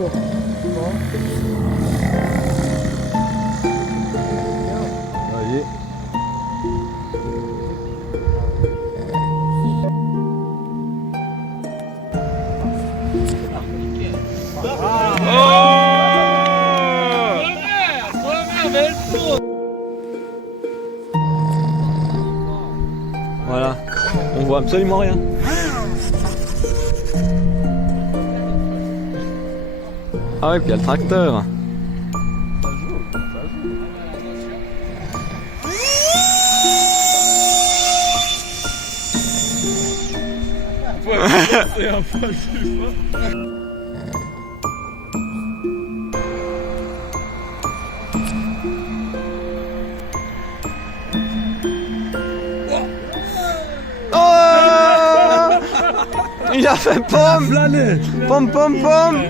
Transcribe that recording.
Allez. Voilà, on voit absolument rien. Ah ouais, puis il y a le tracteur. Oh, il a fait pomme. Pomme, pomme, pomme.